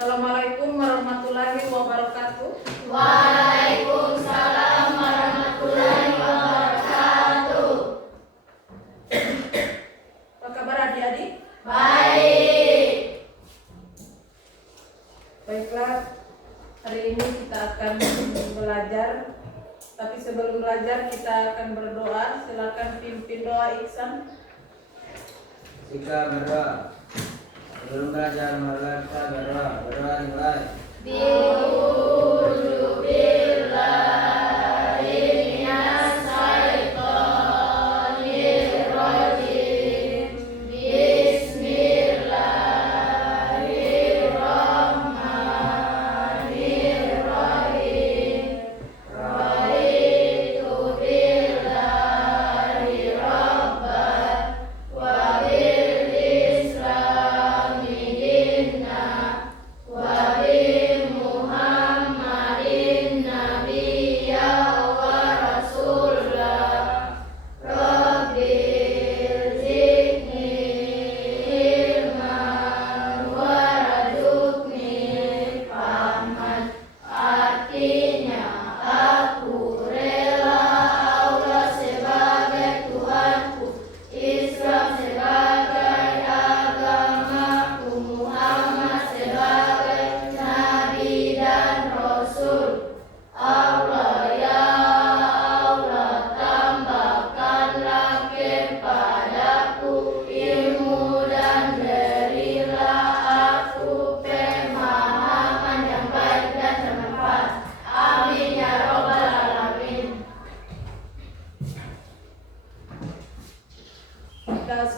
Assalamualaikum warahmatullahi wabarakatuh. Waalaikumsalam warahmatullahi wabarakatuh. Apa kabar adik-adik? Baik. Baiklah, hari ini kita akan belajar. Tapi sebelum belajar kita akan berdoa. Silakan pimpin doa Iksan. Jika berdoa, sebelum belajar marilah kita berdoa. Berdoa dimulai.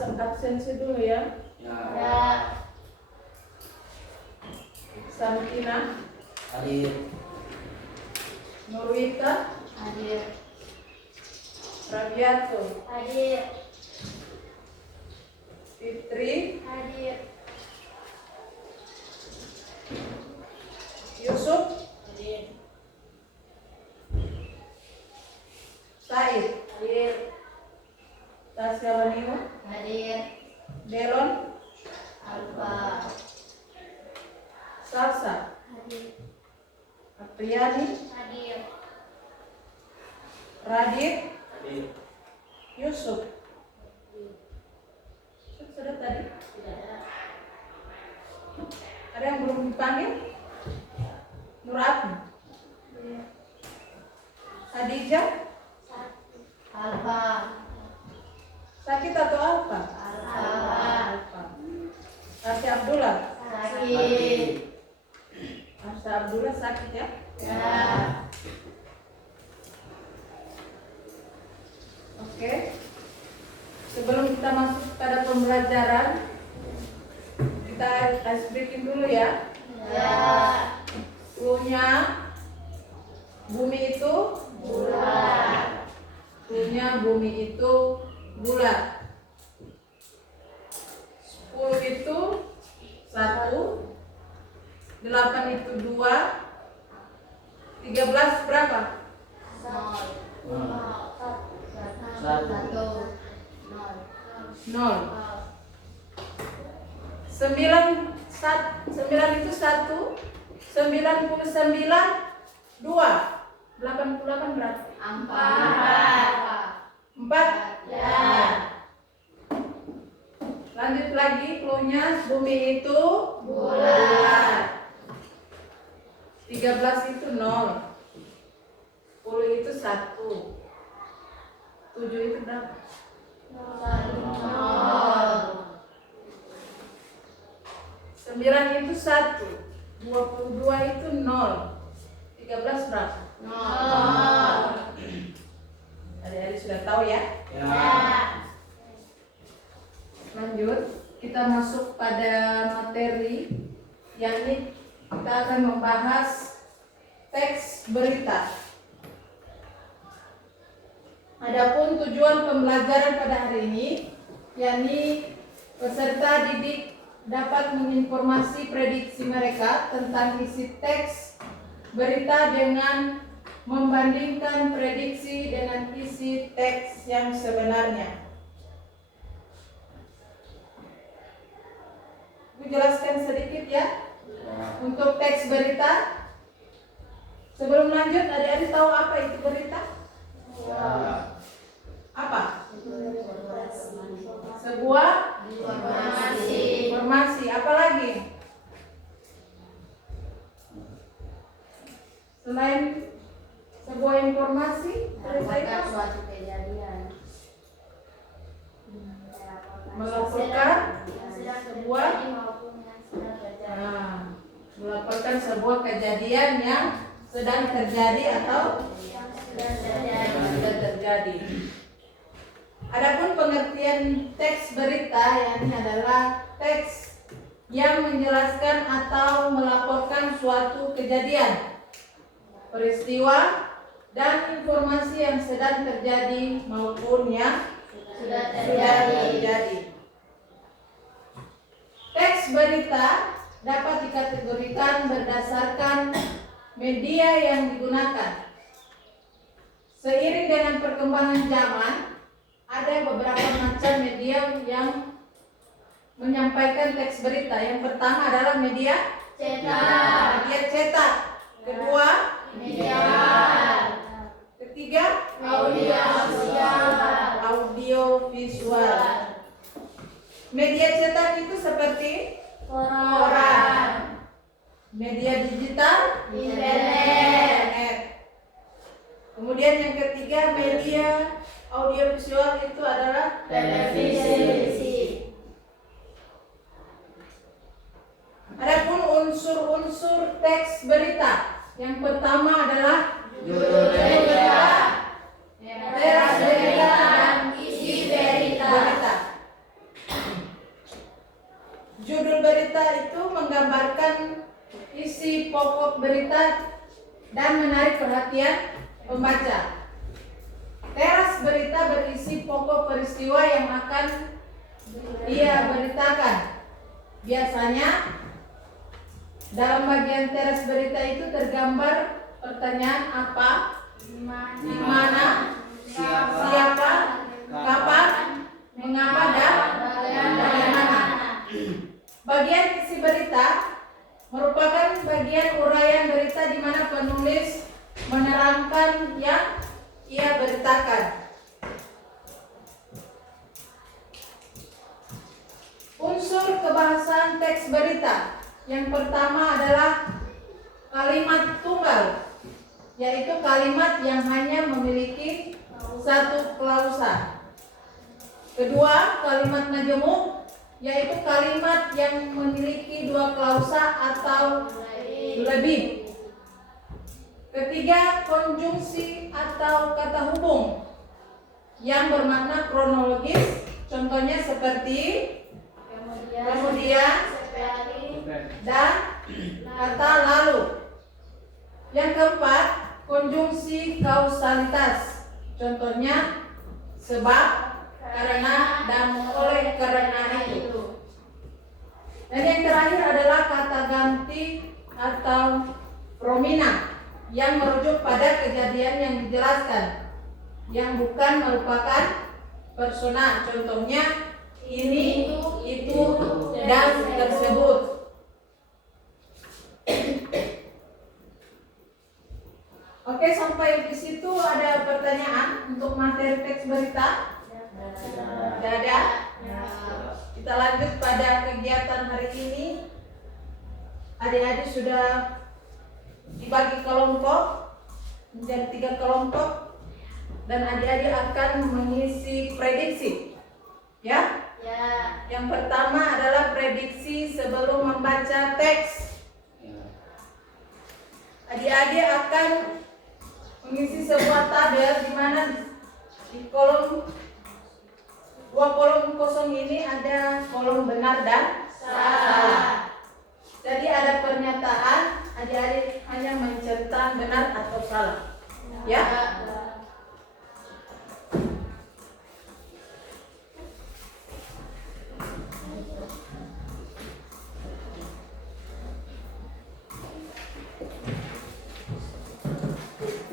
Kita absensi dulu ya. Ya. Santina, Hadir. Nurwita, Hadir. Rabiato, Hadir. Fitri, Hadir. Yusuf, Hadir. Said, Hadir. Tasya Wanima, Hadir. Delon, Alfa. Salsa, Hadir. Apriyani, Hadir. Radit, Hadir. Yusuf. Sudah tadi? Tidak. Ada yang belum dipanggil? Nuratni, Hadijah, Alfa. sakit atau apa? Alfa. Arsi Abdullah, Sakit. Arsi Abdullah sakit ya? Ya. Oke. Sebelum kita masuk pada pembelajaran, kita ice breaking dulu ya. Ya. Cluenya bumi itu Bulat. Cluenya bumi itu bulat. 10 itu 1, 8 itu 2, 13 berapa? Nol. Satu. Nol. 0. 9 itu 1, 99 2, 88 berapa? Empat. 4. Ya. Lanjut lagi, cluenya bumi itu Bulat. 13 itu 0, 10 itu 1, 7 itu berapa? Nol. 9 itu 1, 22 itu 0, 13 berapa? Nol. Adik-adik sudah tahu ya? Ya. Lanjut, kita masuk pada materi, yakni kita akan membahas teks berita. Adapun tujuan pembelajaran pada hari ini, yakni peserta didik dapat menginformasi prediksi mereka tentang isi teks berita dengan membandingkan prediksi dengan isi teks yang sebenarnya. Aku jelaskan sedikit ya. Untuk teks berita. Sebelum lanjut, adik-adik tahu apa itu berita? Apa? Sebuah informasi. Apa lagi? Selain sebuah informasi, berita itu suatu kejadian. melaporkan sebuah melaporkan sebuah kejadian yang sedang terjadi atau sudah terjadi. Adapun pengertian teks berita yang ini adalah teks yang menjelaskan atau melaporkan suatu kejadian, peristiwa, dan informasi yang sedang terjadi maupun yang sudah terjadi. Teks berita dapat dikategorikan berdasarkan media yang digunakan. Seiring dengan perkembangan zaman, ada beberapa macam media yang menyampaikan teks berita. Yang pertama adalah media cetak. Kedua, Media. ketiga, audio visual. Media cetak itu seperti koran. Media digital, internet. Kemudian yang ketiga, media audiovisual itu adalah televisi. Adapun unsur-unsur teks berita, yang pertama adalah Judul berita, teras berita dan isi berita. Judul berita itu menggambarkan isi pokok berita dan menarik perhatian pembaca. Teras berita berisi pokok peristiwa yang akan ia beritakan. Biasanya dalam bagian teras berita itu tergambar pertanyaan apa, di mana, siapa, kapan, mengapa, dan bagaimana. Bagian isi berita merupakan bagian uraian berita di mana penulis menerangkan yang ia beritakan. Unsur kebahasaan teks berita. Yang pertama adalah kalimat tunggal, yaitu kalimat yang hanya memiliki satu klausa. Kedua, kalimat majemuk, yaitu kalimat yang memiliki dua klausa atau lebih. Ketiga, konjungsi atau kata hubung yang bermakna kronologis, contohnya seperti kemudian dan kata lalu. Yang keempat, konjungsi kausalitas, contohnya sebab, karena, dan oleh karena itu. Dan yang terakhir adalah kata ganti atau promina yang merujuk pada kejadian yang dijelaskan, yang bukan merupakan persona, contohnya ini, itu, dan tersebut. Oke, sampai di situ ada pertanyaan untuk materi teks berita? Tidak ada? Kita lanjut pada kegiatan hari ini. Adik-adik sudah dibagi kelompok menjadi 3 kelompok dan adik-adik akan mengisi prediksi. Ya? Yang pertama adalah prediksi sebelum membaca teks. Adik-adik akan mengisi sebuah tabel di mana di kolom 2 kolom kosong ini ada kolom benar dan salah. Jadi ada pernyataan, adik-adik hanya mencentang benar atau salah. Ya?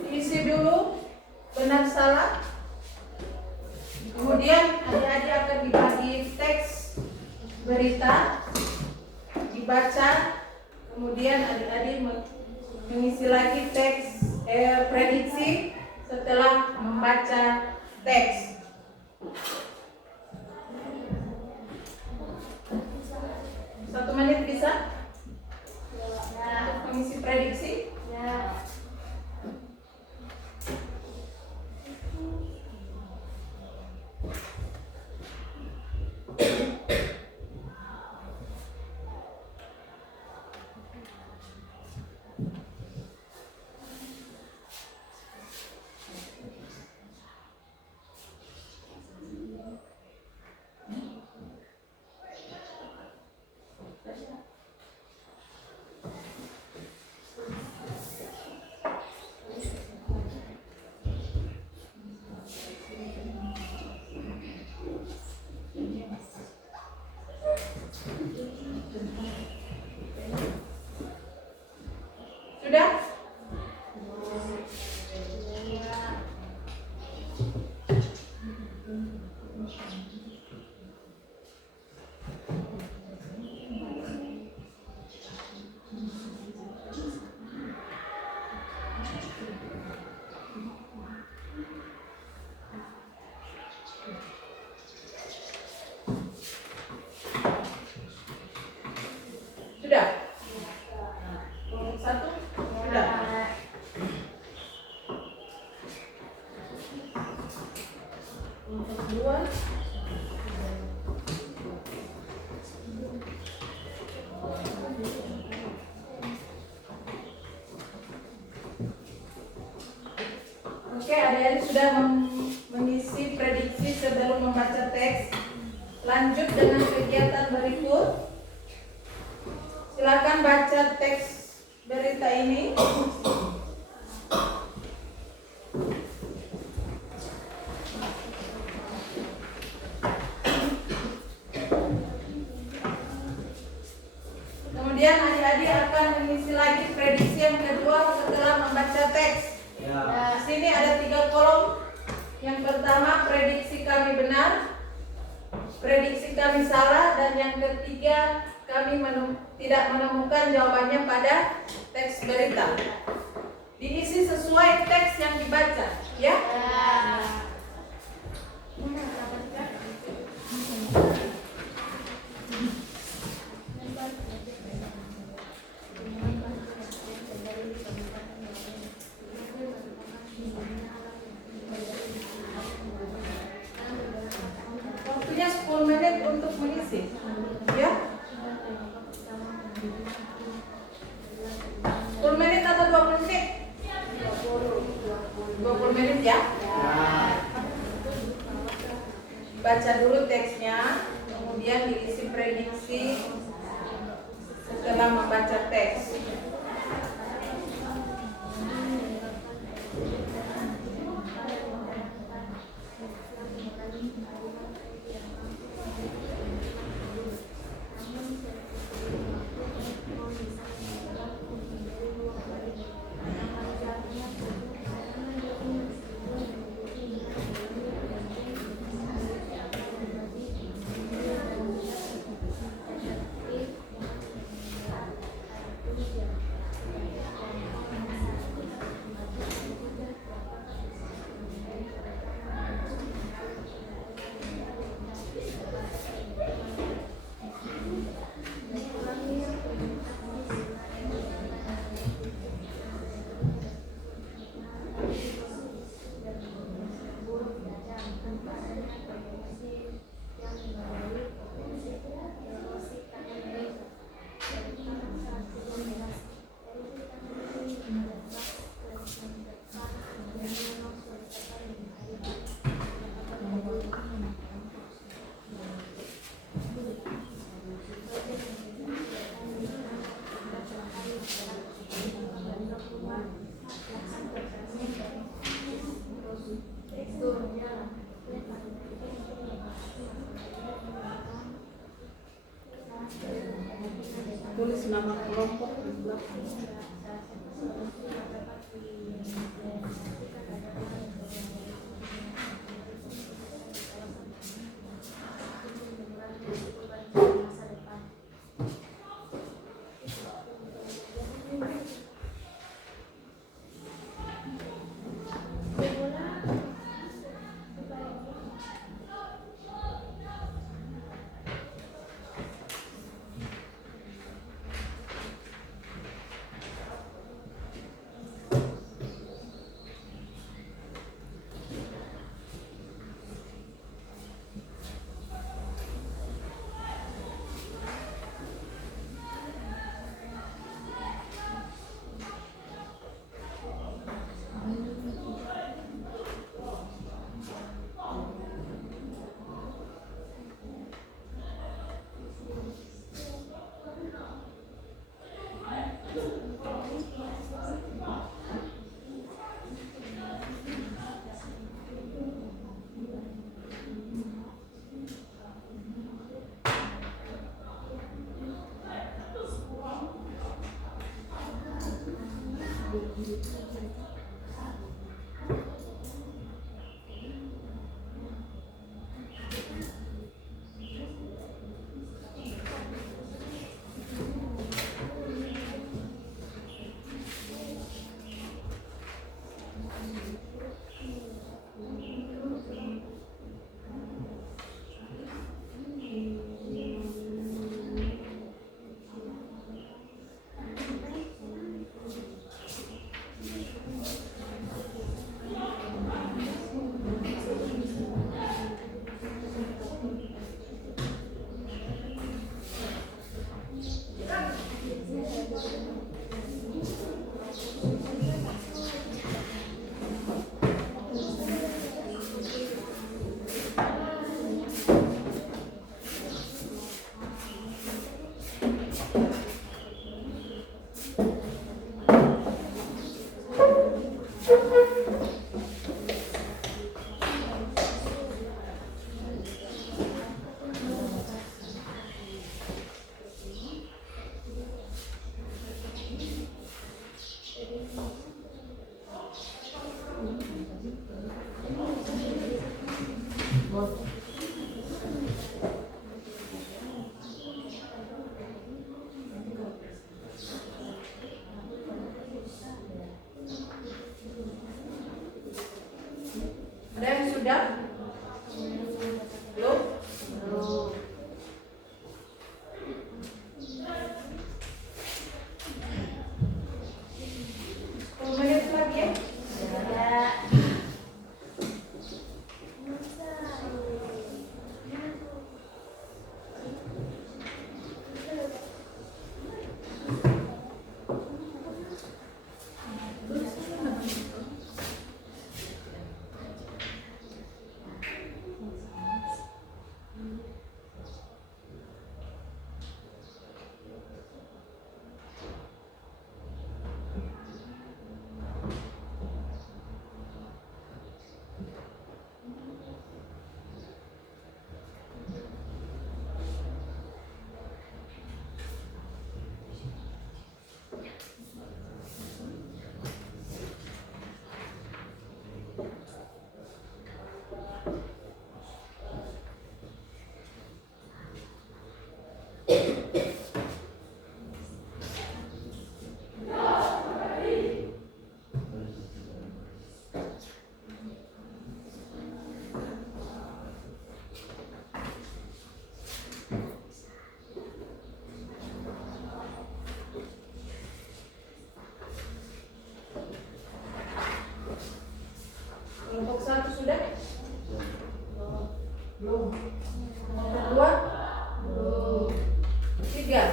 Isi dulu benar salah. Kemudian adik-adik akan dibagi teks berita, dibaca, kemudian adik-adik mengisi lagi teks prediksi setelah membaca teks. Satu menit bisa untuk mengisi prediksi? Ya. Sudah? Sudah? Satu? Sudah? Dua? Oke, adik-adik sudah mengisi prediksi sebelum membaca teks. Lanjut dengan kegiatan berikut. Silakan baca teks berita ini. Kemudian adik-adik akan mengisi lagi prediksi yang kedua setelah membaca teks. Ya. Di sini ada 3 kolom. Yang pertama prediksi kami benar, prediksi kami salah, dan yang ketiga kami tidak menemukan jawabannya pada teks berita. Diisi sesuai teks yang dibaca, ya. Waktunya 10 menit untuk mengisi, ya. 10 menit atau 20 menit? 20 menit ya. Baca dulu teksnya, kemudian diisi prediksi setelah membaca teks. Tulis nama kelompok di belakang. Ada yang sudah? Belum? Belum. 10 menit lagi ya. Ya. Kelompok 1 sudah? Belum. Kelompok 2? Belum. 3?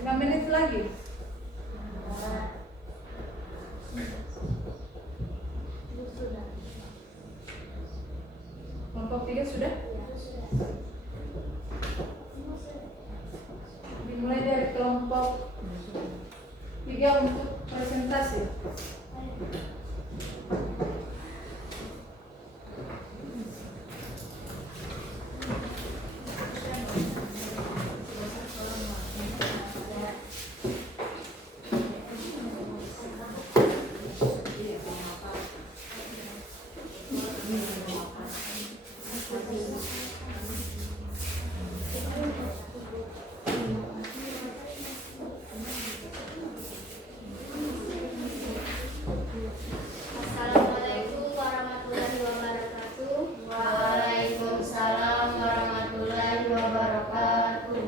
Lima menit lagi. Sudah. Kelompok 3 sudah? Dimulai dari kelompok 3 untuk presentasi. Assalamualaikum warahmatullahi wabarakatuh. Waalaikumsalam warahmatullahi wabarakatuh.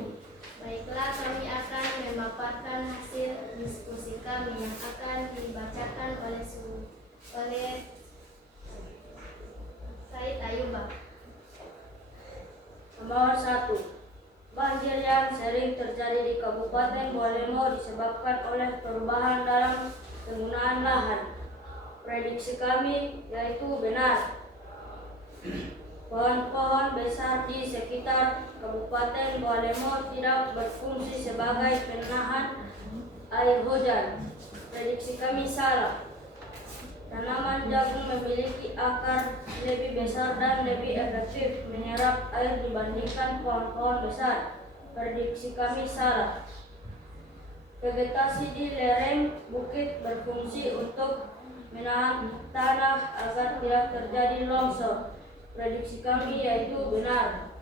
Baiklah, kami akan memaparkan hasil diskusi kami yang akan dibacakan oleh Said Ayuba. Nomor 1. Banjir yang sering terjadi di Kabupaten Bolemo disebabkan oleh perubahan dalam penggunaan lahan. Prediksi kami yaitu benar. Pohon-pohon besar di sekitar Kabupaten Bolemo tidak berfungsi sebagai penahan air hujan. Prediksi kami salah. Tanaman jagung memiliki akar lebih besar dan lebih efektif menyerap air dibandingkan pohon-pohon besar. prediksi kami salah. Vegetasi di lereng bukit berfungsi untuk menahan tanah agar tidak terjadi longsor. Prediksi kami yaitu benar.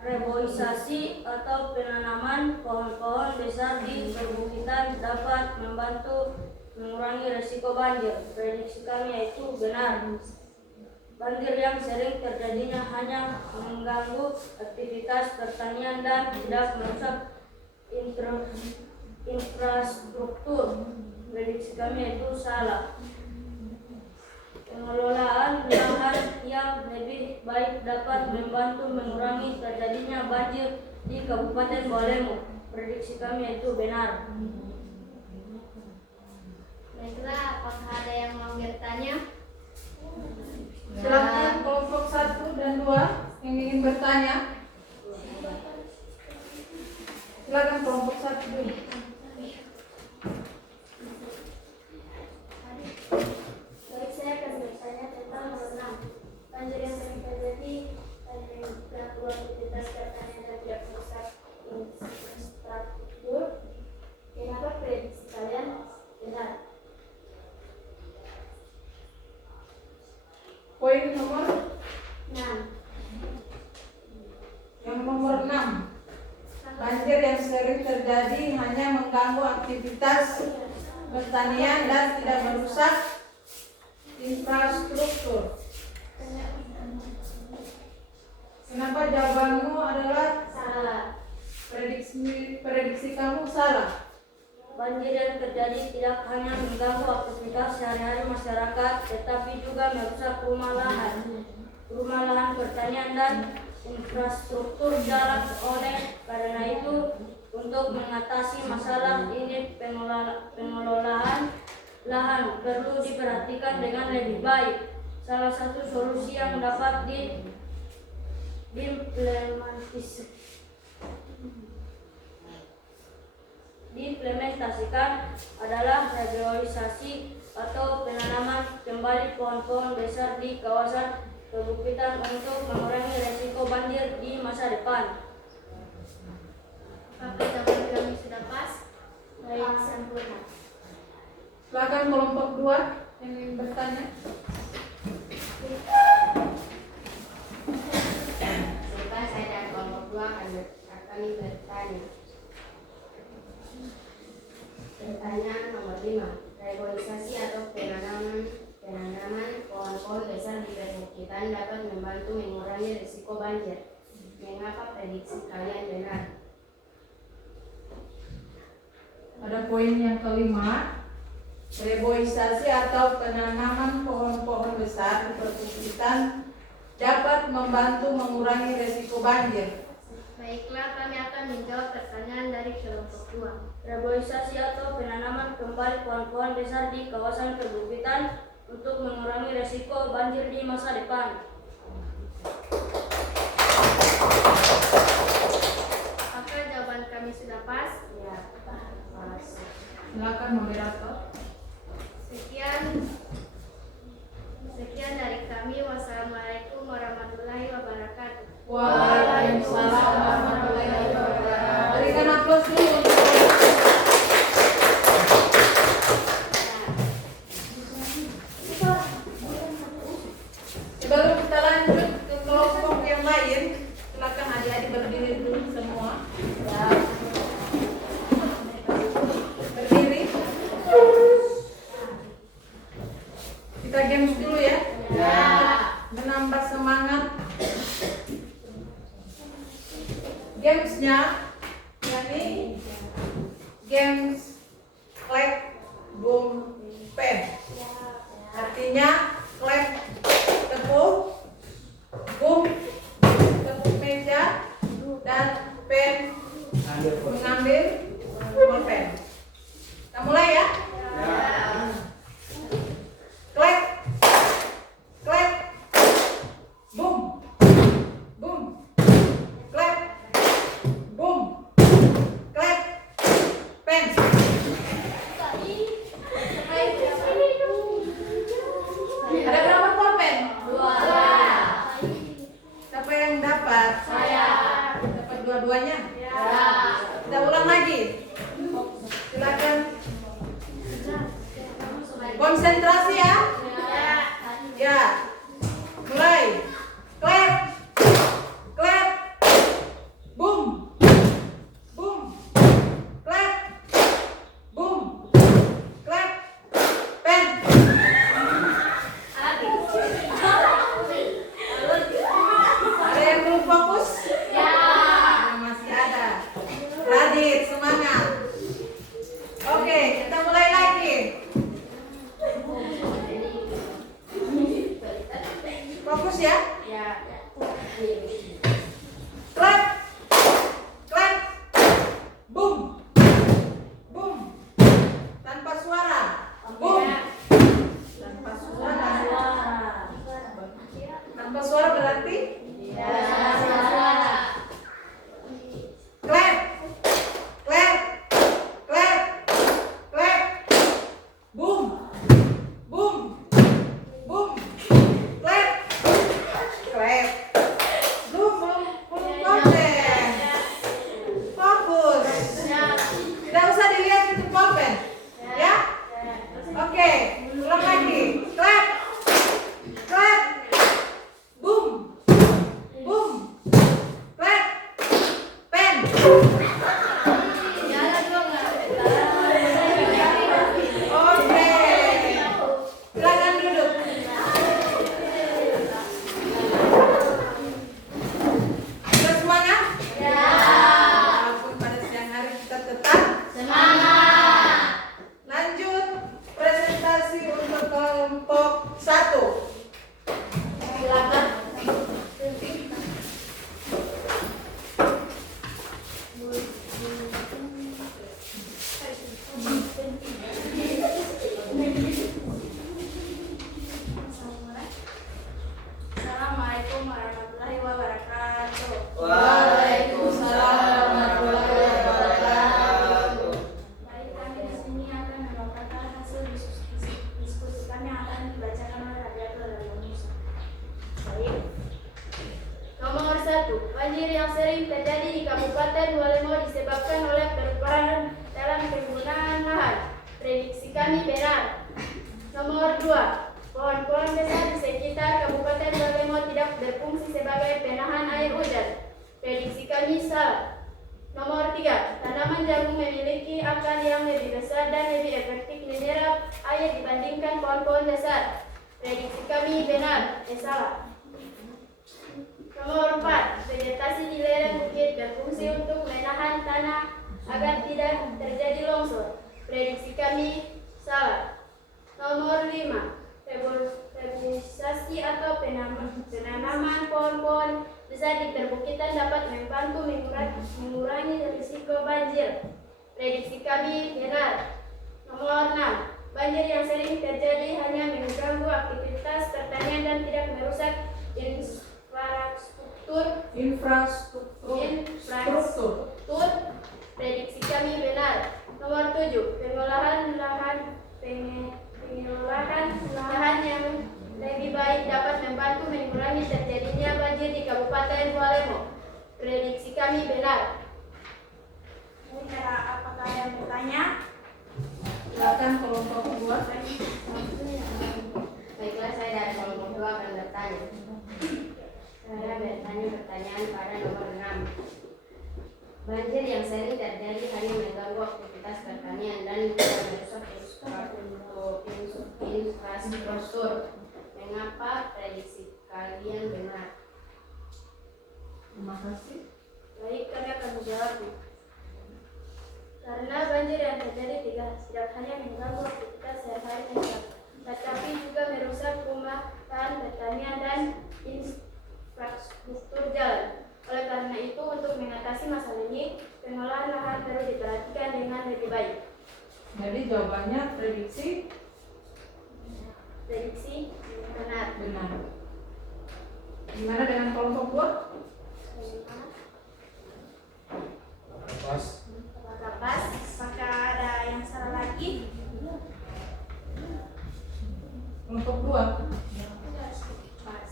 Reboisasi atau penanaman pohon-pohon besar di perbukitan dapat membantu mengurangi risiko banjir. Prediksi kami yaitu benar. Banjir yang sering terjadinya hanya mengganggu aktivitas pertanian dan tidak merusak infrastruktur. Prediksi kami yaitu salah. Pengelolaan lahan yang lebih baik dapat membantu mengurangi terjadinya banjir di Kabupaten Bualemo. Prediksi kami yaitu benar. Baiklah, apakah ada yang mau bertanya? Silakan kelompok 1 dan 2 yang ingin bertanya. Silakan kelompok 1 dulu. Baik, saya akan bertanya tentang nomor 6. Banjir yang sering terjadi dan mengganggu aktivitas pertanian dan tidak merusak infrastruktur. Kenapa prediksi kalian benar? Poin nomor 6. yang nomor 6. Banjir yang sering terjadi hanya mengganggu aktivitas pertanian dan tidak merusak infrastruktur. Kenapa jawabanmu adalah Salah. prediksi kamu salah? Banjir yang terjadi tidak hanya mengganggu aktivitas sehari-hari masyarakat, tetapi juga merusak rumah lahan pertanian dan infrastruktur jalan. Oleh karena itu, untuk mengatasi masalah ini, pengelolaan lahan perlu diperhatikan dengan lebih baik. Salah satu solusi yang dapat diimplementasikan adalah reboisasi atau penanaman kembali pohon-pohon besar di kawasan perbukitan untuk mengurangi resiko banjir di masa depan. Apakah jawaban kami sudah pas? Baik, sempurna. Silakan kelompok 2 yang ingin bertanya. Sekarang saya dan kelompok 2 akan bertanya. Pertanyaan nomor 5. Reboisasi atau penanaman pohon-pohon besar di perbukitan dapat membantu mengurangi risiko banjir. Mengapa prediksi kalian benar? Pada poin yang kelima, reboisasi atau penanaman pohon-pohon besar di perbukitan dapat membantu mengurangi risiko banjir. Baiklah, kami akan menjawab pertanyaan dari kelompok 2. Reboisasi atau penanaman kembali pohon-pohon besar di kawasan perbukitan untuk mengurangi risiko banjir di masa depan. Apakah jawaban kami sudah pas? Ya, pas. Silakan moderator. Sekian dari kami. Wassalamualaikum warahmatullahi wabarakatuh. Waalaikumsalam warahmatullahi wabarakatuh. Berikan aplaus dulu untuk sebelum kita lanjut ke kelompok yang lain. Silakan adik-adik berdiri dulu semua. Ya. Berdiri. Kita games dulu ya. Menambah semangat. Gamesnya yakni games clap boom pen. Artinya clap tepuk, boom tepuk meja, dan pen mengambil pulpen. Kita mulai ya. Clap, clap, boom, boom, clap, boom, clap, pen. dua-duanya? Ya. Kita ulang lagi. Silakan. Konsentrasi ya. Ya. Mulai. Clap. Clap. Boom. Boom. Clap. Boom. Clap. Pen. Ada yang belum fokus? Ya. Masih ada. Radit, semangat. Oke, kita mulai lagi. Fokus ya. Ya. Clap. Clap. Boom. Boom. Tanpa suara. Boom. Tanpa suara. Tanpa suara berarti clap. Clap. Clap. Clap. Boom. Boom. Boom. Clap. Clap. Belum konten. Fokus. Tidak usah dilihat itu pulpen. Ya? Oke, ulang lagi. Clap. Clap. Boom. Boom. Clap. Pen. Oke. Silakan duduk. Sudah semangat? Walaupun pada siang hari kita tetap lanjut presentasi untuk kelompok 1. Silakan. Assalamualaikum warahmatullahi wabarakatuh. Waalaikumsalam warahmatullahi wabarakatuh. Baik, kami di sini akan memaparkan hasil diskusi kami yang akan dibacakan oleh Radiatul dan Musa. Baik. Nomor 1. Banjir yang sering terjadi di Kabupaten Walemo disebabkan oleh perubahan dalam penggunaan lahan. Prediksi kami benar. Nomor 2. Pohon-pohon besar di sekitar Kabupaten Walemo tidak berfungsi sebagai penahan air hujan. Prediksi kami salah. Nomor 3. Tanaman jagung memiliki akar yang lebih besar dan lebih efektif menyerap air dibandingkan pohon-pohon besar. Prediksi kami benar. Salah. Nomor 4. Vegetasi di lereng bukit berfungsi untuk menahan tanah agar tidak terjadi longsor. Prediksi kami salah. Nomor 5. Reboisasi atau penanaman pohon-pohon besar di perbukitan dapat membantu mengurangi risiko banjir. Prediksi kami benar. Nomor 6. Banjir yang sering terjadi hanya mengganggu aktivitas pertanian dan tidak merusak infrastruktur. Prediksi kami benar. Nomor 7. Pengolahan lahan yang lebih baik dapat membantu mengurangi terjadinya banjir di Kabupaten Walemo. Prediksi kami benar. Apakah ada yang bertanya? Silakan kelompok 2. Baiklah, saya dari kelompok 2 akan bertanya. Saya bertanya pertanyaan pada nomor 6. Banjir yang sering terjadi hanya mengganggu aktivitas pertanian dan tidak merusak infrastruktur. Mengapa prediksi kalian benar? Terima kasih. Baik, kami akan menjawab. Karena banjir yang terjadi tidak hanya mengganggu aktivitas sehari-hari masyarakat, tetapi juga merusak perumahan, pertanian, dan infrastruktur jalan. Oleh karena itu, untuk mengatasi masalah ini, pengolahan lahan perlu diperhatikan dengan lebih baik. Jadi jawabannya prediksi Benar. benar. Gimana dengan kelompok 2? Pas. Apakah pas? Apakah ada yang salah lagi? Kelompok 2. Pas.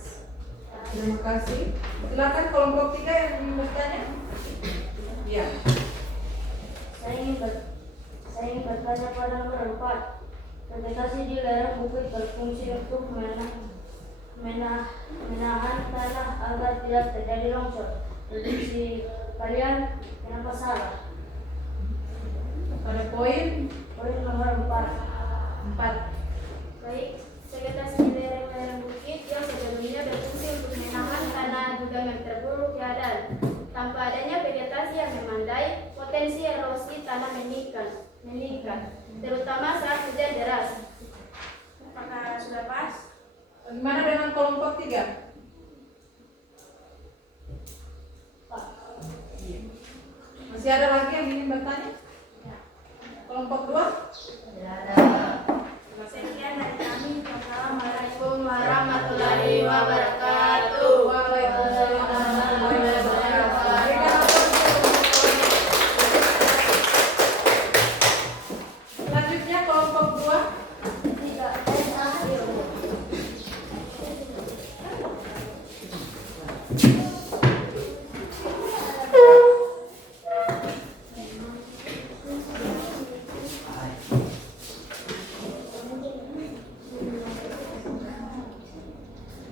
Terima kasih. Silakan kelompok 3 yang ingin bertanya. Iya. Saya ingin bertanya pada nomor 4. Vegetasi di lereng bukit berfungsi untuk menahan tanah agar tidak terjadi longsor. Prediksi kalian kenapa salah? Pada poin Poin nomor 4. 4. Baik, vegetasi di lereng-lereng bukit yang sebelumnya berfungsi untuk menahan tanah juga memperburuk keadaan. Tanpa adanya vegetasi yang memandai, potensi erosi tanah meningkat, terutama saat hujan deras. Apakah sudah pas? Bagaimana dengan kelompok 3? Masih ada lagi yang ingin bertanya? Kelompok 2? Sekian dari kami. Wassalamualaikum warahmatullahi wabarakatuh. Waalaikumsalam warahmatullahi wabarakatuh. Selanjutnya kelompok 2.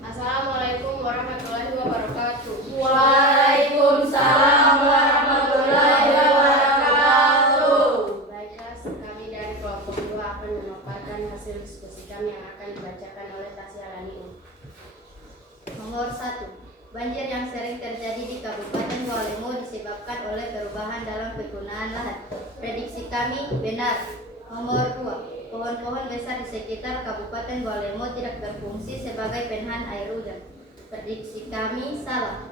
Assalamualaikum warahmatullahi wabarakatuh. Waalaikumsalam warahmatullahi wabarakatuh. Baiklah, kami dari kelompok 2 akan memaparkan hasil diskusi kami yang akan dibacakan oleh Tasya Lani. Nomor 1. Banjir yang sering terjadi di Kabupaten Walemo disebabkan oleh perubahan dalam penggunaan lahan. Prediksi kami benar. Nomor 2. Pohon-pohon besar di sekitar Kabupaten Walemo tidak berfungsi sebagai penahan air hujan. Prediksi kami salah.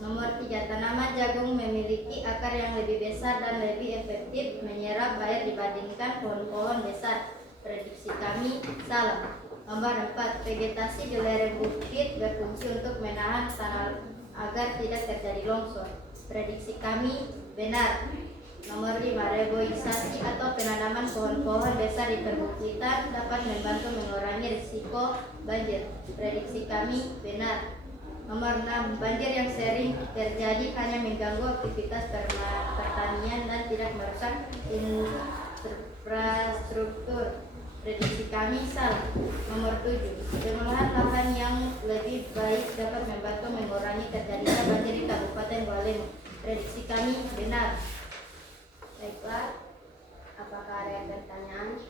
Nomor 3. Tanaman jagung memiliki akar yang lebih besar dan lebih efektif menyerap air dibandingkan pohon-pohon besar. Prediksi kami salah. Nomor 4. Vegetasi di lereng bukit berfungsi untuk menahan tanah agar tidak terjadi longsor. Prediksi kami benar. Nomor 5. Reboisasi atau penanaman pohon-pohon besar di perbukitan dapat membantu mengurangi risiko banjir. Prediksi kami benar. Nomor 6. Banjir yang sering terjadi hanya mengganggu aktivitas pertanian dan tidak merusak infrastruktur. Prediksi kami salah. Nomor 7. Pengolahan lahan yang lebih baik dapat membantu mengurangi terjadinya banjir di Kabupaten Walemo. Prediksi kami benar. Baiklah, apakah ada yang pertanyaan?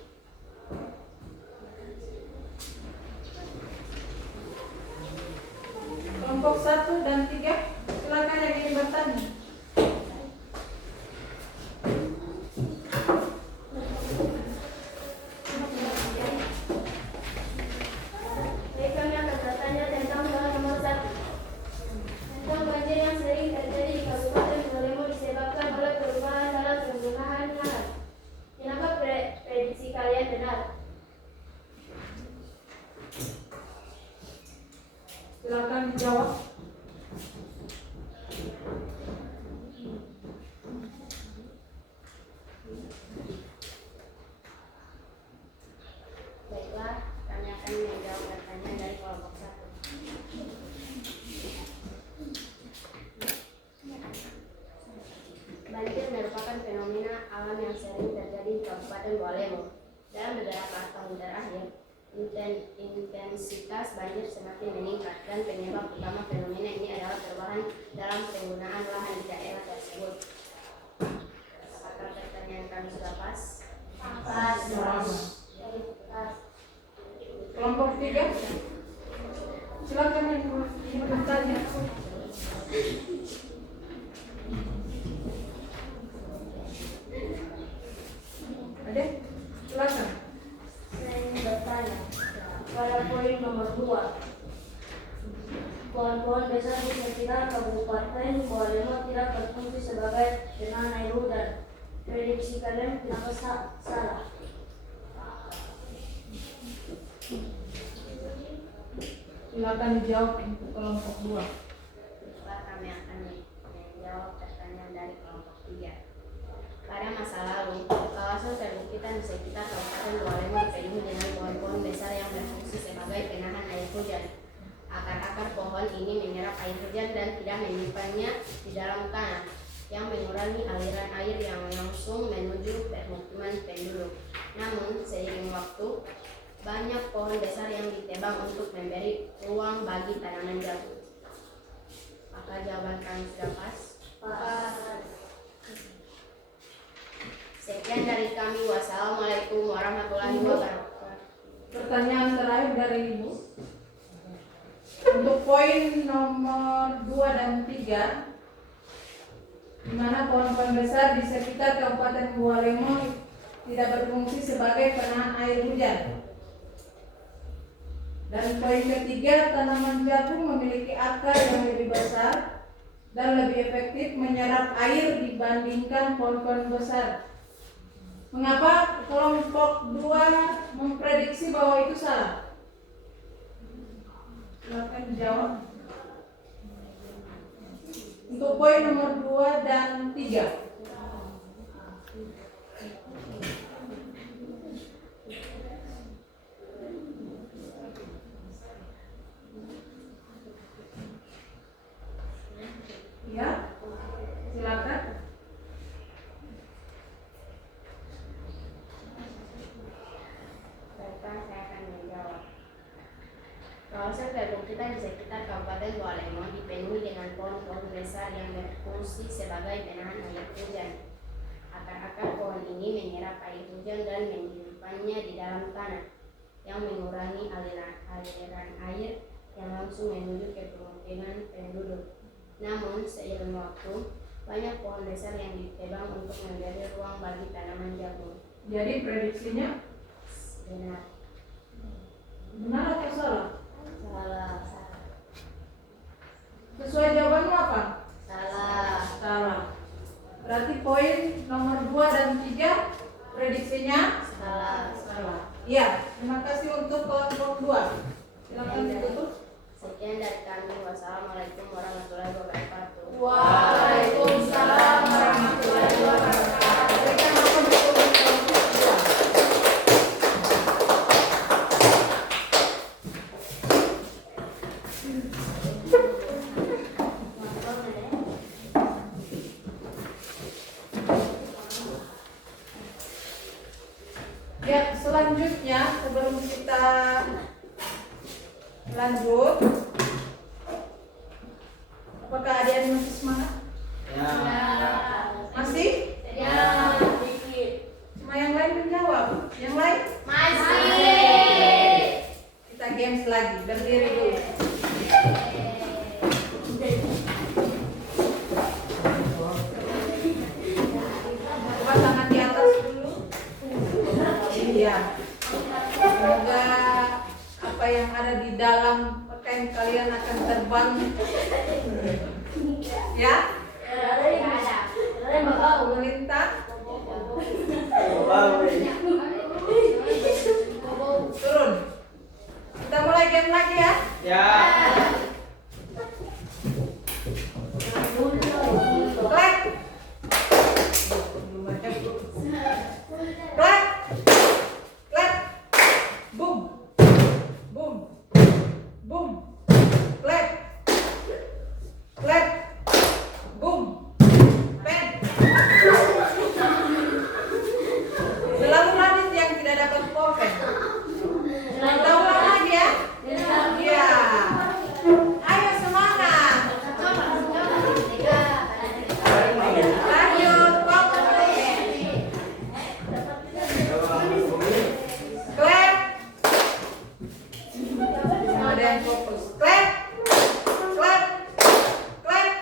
Kelompok 1 dan 3, silakan yang ingin bertanya. Baik, kami akan bertanya tentang soal nomor 1. Tentang banjir yang sering terjadi di Kabupaten Walemo disebabkan oleh perubahan dalam penggunaan lahan. Kenapa prediksi kalian benar? Silakan dijawab. Baiklah, kami akan menjawab pertanyaan dari kelompok 1. Banjir merupakan fenomena alam yang sering terjadi di Kabupaten Walemo. Dalam beberapa tahun terakhir, intensitas banjir semakin meningkat dan penyebab utama fenomena ini adalah perubahan dalam penggunaan lahan di daerah tersebut. Apakah pertanyaan kami sudah pas? Pas. Kelompok 3, silakan yang ingin bertanya. Ada? Silakan. Saya ingin bertanya pada poin nomor 2. Pohon-pohon besar di sekitar Kabupaten Walemo tidak berfungsi sebagai penahan air hujan. Prediksi kalian kenapa salah? Silakan dijawab untuk kelompok 2. Kami akan menjawab pertanyaan dari kelompok 3. Pada masa lalu, kawasan perbukitan di sekitar Kabupaten Walemo dipenuhi dengan pohon-pohon besar yang berfungsi sebagai penahan air hujan. Akar-akar pohon ini menyerap air hujan dan tidak menyimpannya di dalam tanah. yang mengurangi aliran air yang langsung menuju permukiman penduduk. Namun, seiring waktu, banyak pohon besar yang ditebang untuk memberi ruang bagi tanaman jagung. Apakah jawaban kalian sudah pas? Pas. Sekian dari kami. Wassalamualaikum warahmatullahi wabarakatuh. Pertanyaan terakhir dari Ibu. Untuk poin nomor 2 dan 3, di mana pohon-pohon besar di sekitar Kabupaten Bualemo tidak berfungsi sebagai penahan air hujan. Dan poin ketiga, tanaman jagung memiliki akar yang lebih besar dan lebih efektif menyerap air dibandingkan pohon-pohon besar. Mengapa kelompok 2 memprediksi bahwa itu salah? Silakan dijawab. Untuk poin nomor 2 dan 3. Ya, silakan. Baiklah, saya akan menjawab. Kawasan perbukitan di sekitar Kabupaten Bualemo dipenuhi dengan pohon-pohon besar yang berfungsi sebagai penahan air hujan. Akar-akar pohon ini menyerap air hujan dan menyimpannya di dalam tanah, yang mengurangi aliran air yang langsung menuju ke permukiman penduduk. Namun, seiring waktu, banyak pohon besar yang ditebang untuk memberi ruang bagi tanaman jagung. Jadi prediksinya Benar. benar atau salah? Salah. Sesuai jawabanmu apa? Salah. Salah. Berarti poin nomor 2 dan 3 prediksinya Salah. salah. Iya, terima kasih untuk kelompok 2. Silakan ditutup. Sekian dari kami. Wassalamualaikum warahmatullahi wabarakatuh. Waalaikumsalam warahmatullahi wabarakatuh. Berikan apa untuk kelompok 2. Ya, selanjutnya sebelum kita lanjut, apakah adik-adik masih semangat? Masih? Cuma yang lain menjawab. Yang lain? Kita games lagi. Berdiri dulu. Coba tangan di atas dulu. Iya. Semoga apa yang ada di dalam pakaian kalian akan terbang. Ya? Melintang. Turun. Kita mulai game lagi ya. Clap. Clap. Clap. Boom. Boom. Boom. Clap. Clap. Boom. Pen. Selalu lanjut yang tidak dapat pulpen. Kita ulang lagi ya. Iya. Ayo semangat. Lanjut. Clap. Ada yang fokus. Clap. Clap. Clap.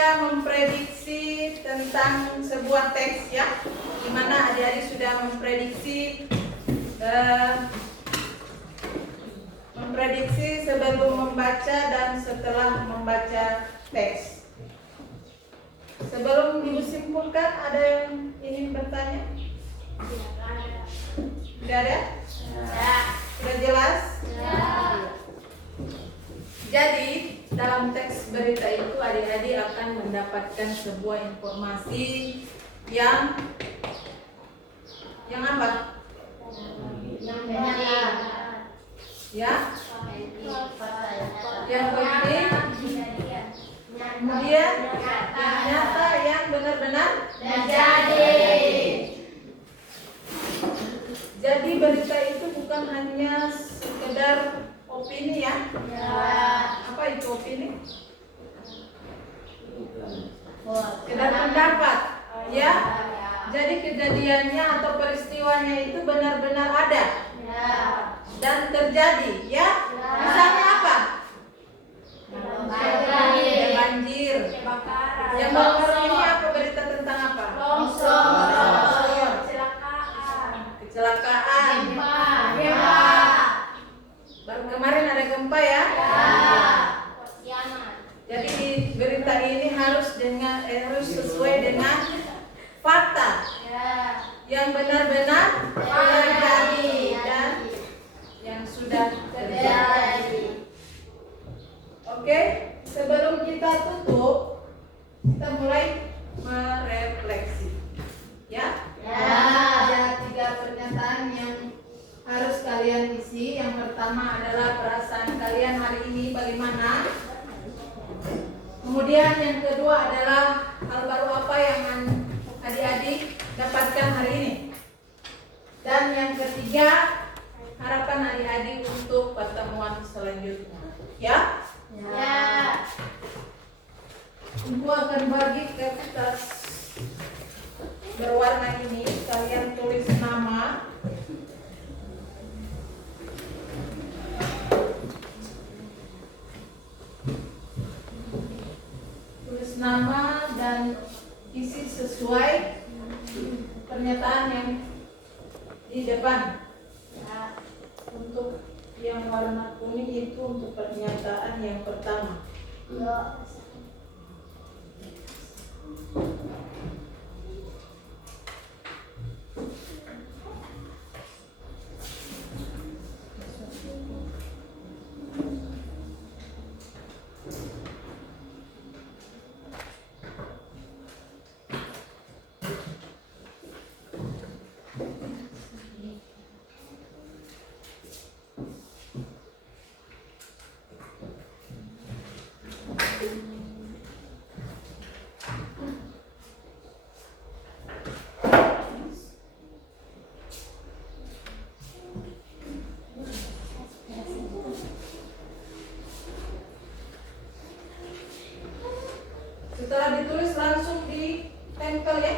sudah memprediksi tentang sebuah teks ya, di mana adik-adik sudah memprediksi sebelum membaca dan setelah membaca teks. Sebelum ibu simpulkan, ada yang ingin bertanya? Sudah ada? Sudah jelas? Jadi dalam teks berita itu adik-adik akan mendapatkan sebuah informasi yang apa? Yang benar. Ya, yang penting, kemudian yang nyata, yang benar-benar Terjadi. Jadi berita itu bukan hanya sekedar opini ya. Apa itu opini? Sekedar pendapat ya. Jadi kejadiannya atau peristiwanya itu benar-benar ada dan terjadi ya. Misalnya apa? Ada banjir. Yang baru ini apa, berita tentang apa? Longsor. Kecelakaan. Baru kemarin ada gempa ya. Jadi di berita ini harus sesuai dengan fakta yang benar-benar terjadi dan yang sudah terjadi. Oke, sebelum kita tutup, kita mulai merefleksi. Ya? Ada 3 pernyataan yang harus kalian isi. Yang pertama adalah perasaan kalian hari ini bagaimana. Kemudian yang kedua adalah hal baru apa yang adik-adik dapatkan hari ini. Dan yang ketiga, harapan adik-adik untuk pertemuan selanjutnya. Ya? Ibu akan bagi kertas berwarna ini, kalian tulis nama. Tulis nama dan isi sesuai pernyataan yang di depan. Untuk yang warna kuning itu untuk pernyataan yang pertama. Setelah ditulis langsung ditempel ya.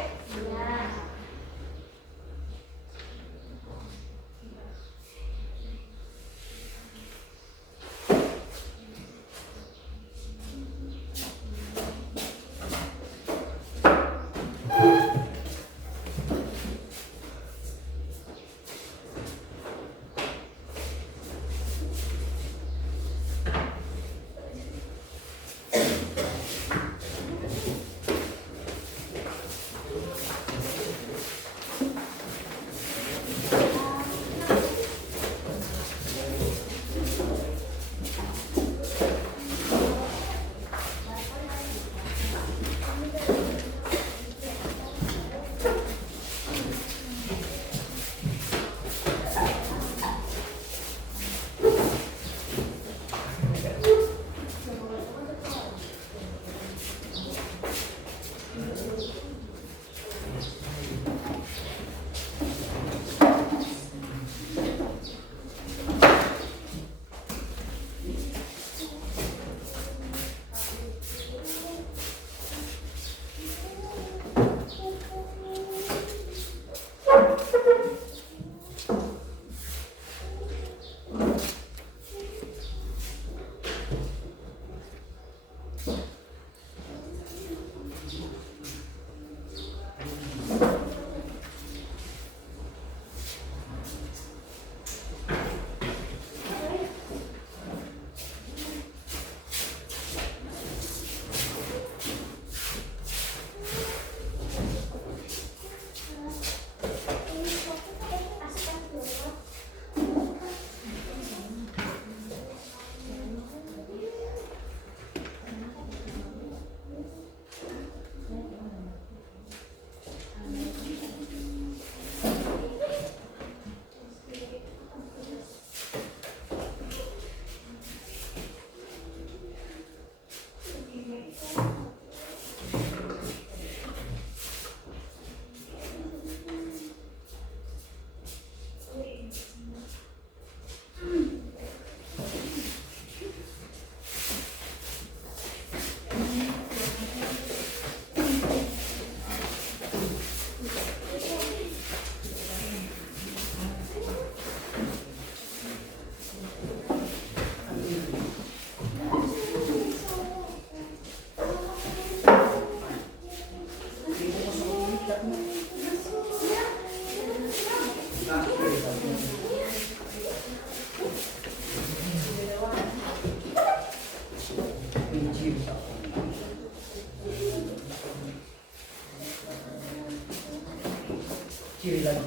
Kiri lagi.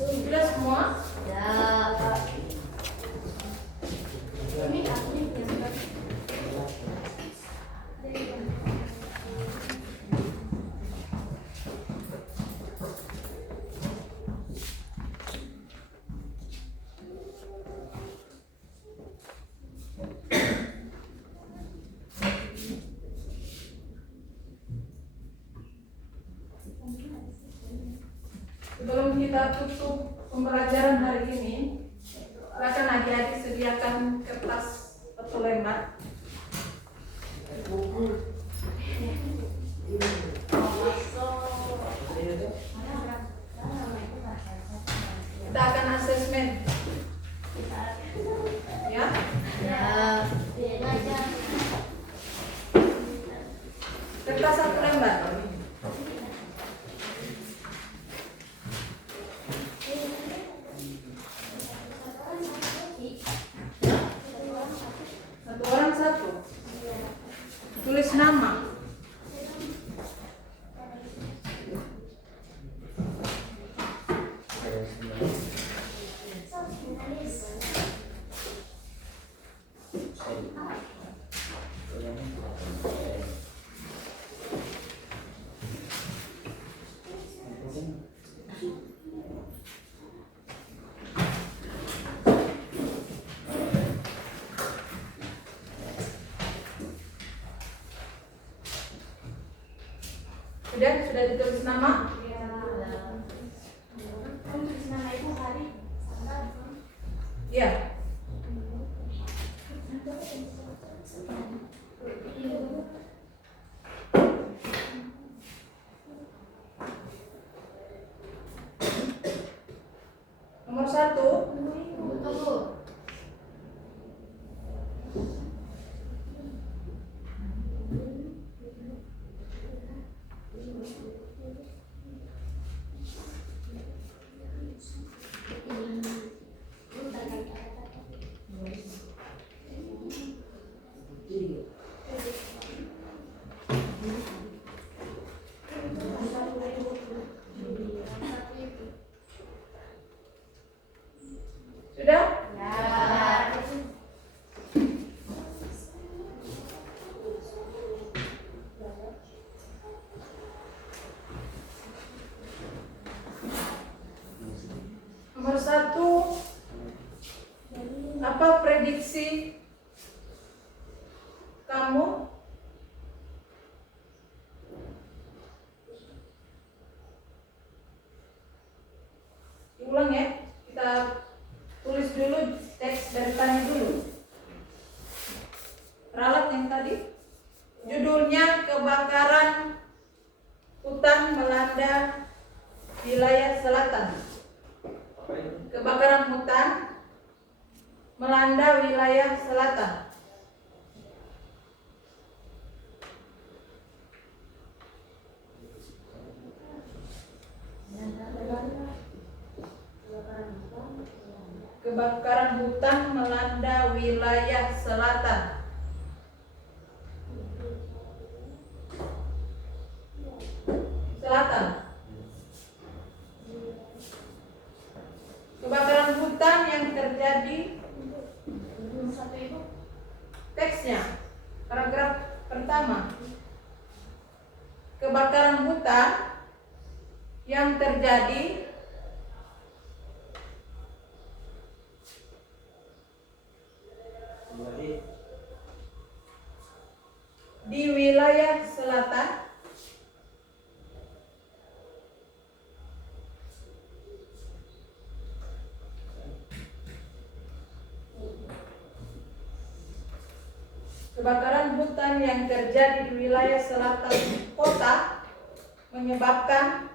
Sudah semua? Sebelum kita tutup pembelajaran hari ini, silakan adik-adik sediakan kertas 1 lembar. Kita akan asesmen, ya. Kertas 1 lembar. Satu orang satu. Tulis nama. Sudah ditulis nama? Iya. Nomor 1. tadi? Judulnya kebakaran hutan melanda wilayah selatan. Kebakaran hutan melanda wilayah selatan. Kebakaran hutan melanda wilayah selatan. Selatan. Kebakaran hutan yang terjadi, teksnya paragraf pertama. Kebakaran hutan yang terjadi di wilayah selatan kebakaran hutan yang terjadi di wilayah selatan kota menyebabkan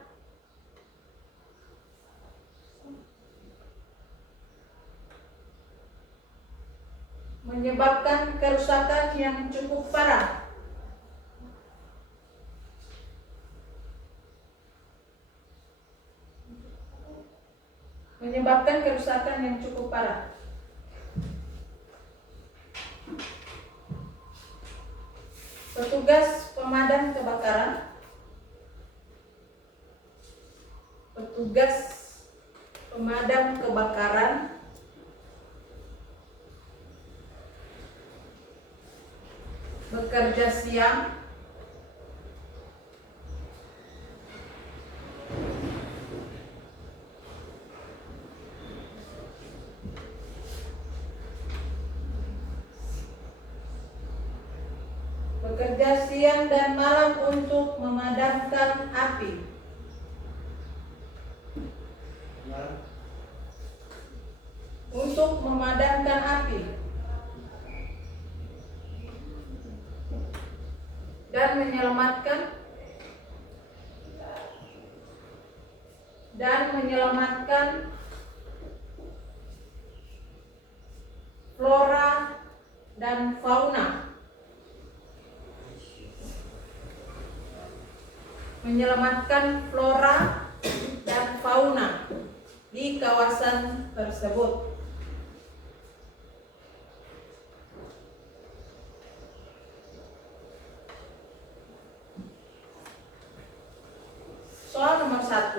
kerusakan yang cukup parah. Menyebabkan kerusakan yang cukup parah. Petugas pemadam kebakaran bekerja siang dan malam untuk memadamkan api. Dan menyelamatkan flora dan fauna. Di kawasan tersebut. Soal nomor 1.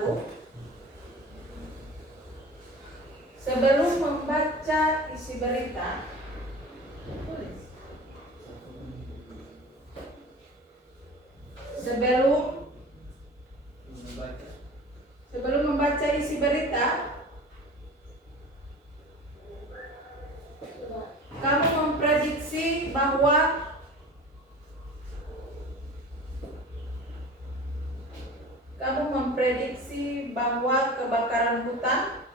Sebelum membaca isi berita, sebelum membaca isi berita, kamu memprediksi bahwa kebakaran hutan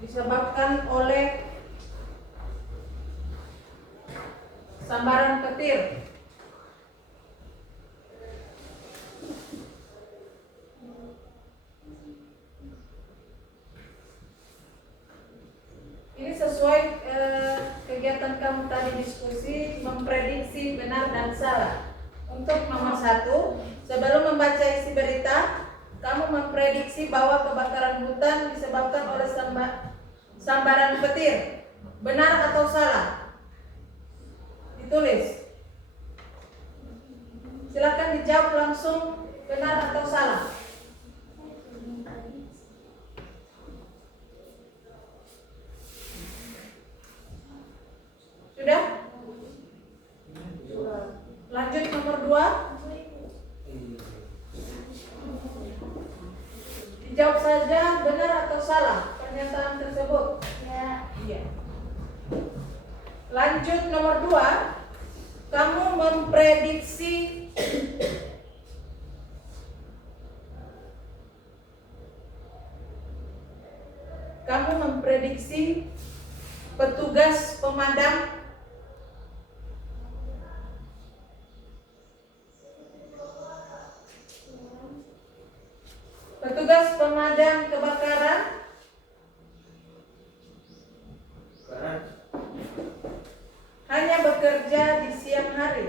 disebabkan oleh sambaran petir. Ini sesuai kegiatan kamu tadi diskusi, memprediksi benar dan salah. Untuk nomor 1, sebelum membaca isi berita, kamu memprediksi bahwa kebakaran hutan disebabkan oleh sambaran petir. Benar atau salah? Ditulis. Silakan dijawab langsung, benar atau salah. Sudah? Lanjut nomor 2. Dijawab saja benar atau salah pernyataan tersebut. Ya. Iya. Lanjut nomor 2. Kamu memprediksi petugas pemadam kebakaran hanya bekerja di siang hari.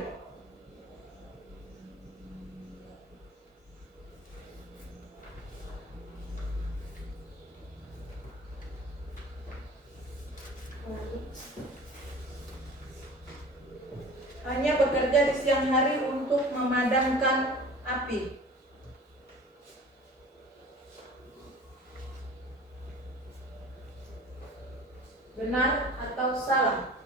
Hanya bekerja di siang hari untuk memadamkan api. Benar atau salah?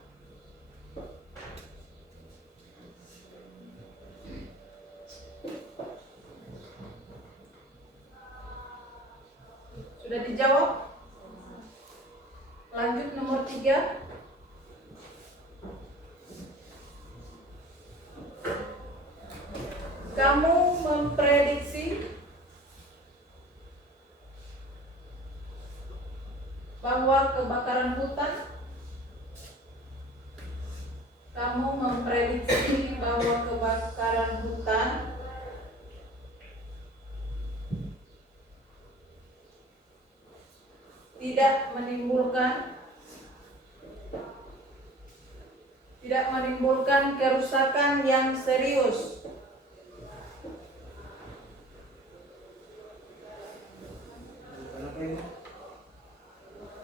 Sudah dijawab? Lanjut nomor 3. Kamu memprediksi bahwa kebakaran hutan tidak menimbulkan kerusakan yang serius.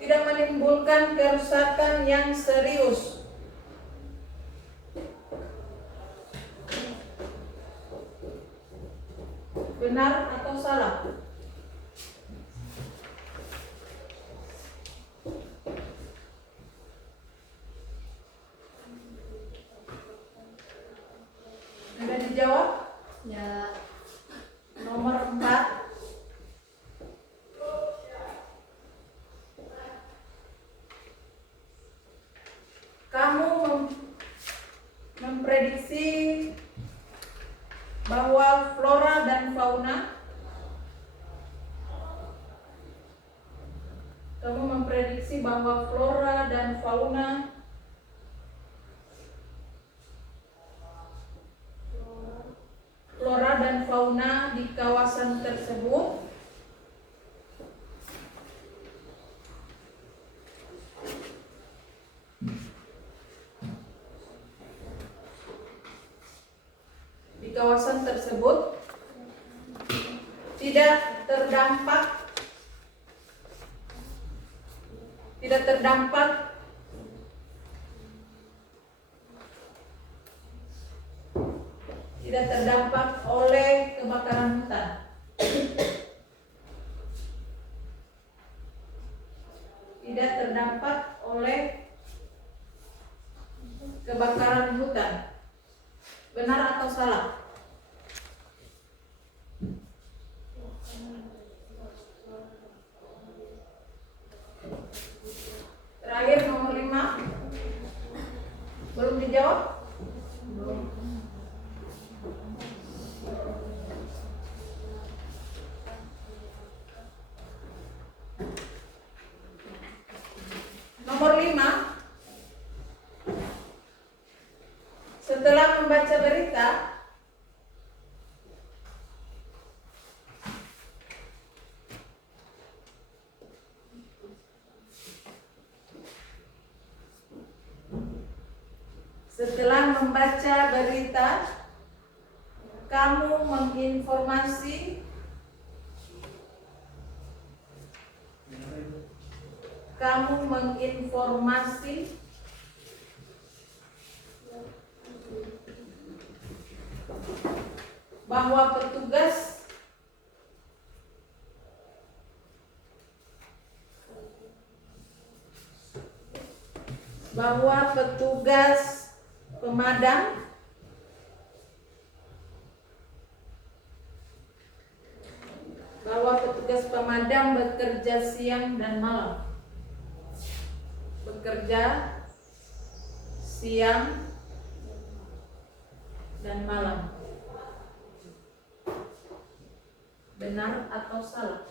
Tidak menimbulkan kerusakan yang serius. Benar atau salah? Sudah dijawab? Ya. Nomor 4. Kamu memprediksi bahwa flora dan fauna di kawasan tersebut tidak terdampak oleh kebakaran hutan. Tidak terdampak oleh kebakaran hutan. Benar atau salah? Terakhir nomor 5. Belum dijawab? Nomor 5. Setelah membaca berita, kamu menginformasi bahwa petugas pemadam bekerja siang dan malam. Bekerja siang dan malam. Benar atau salah?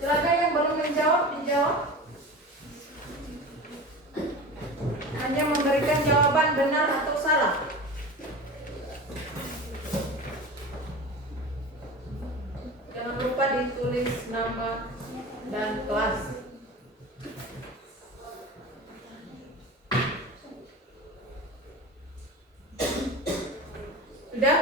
Silakan yang belum menjawab, dijawab. Hanya memberikan jawaban benar atau salah. Jangan lupa ditulis nama dan kelas. Sudah?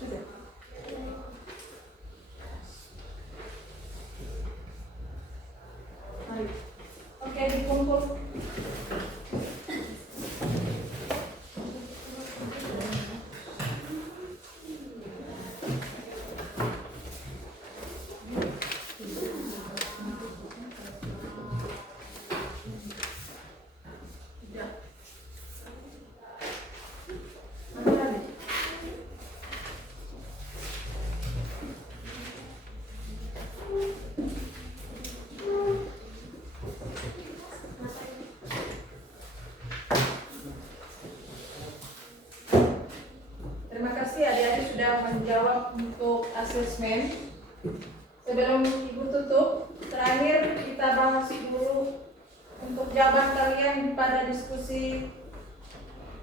Sudah. Mari. Oke, dikumpul. Sudah. Mana lagi? Terima kasih adik-adik sudah menjawab untuk asesmen. Sebelum Ibu tutup, terakhir kita bahas dulu untuk jawaban kalian pada diskusi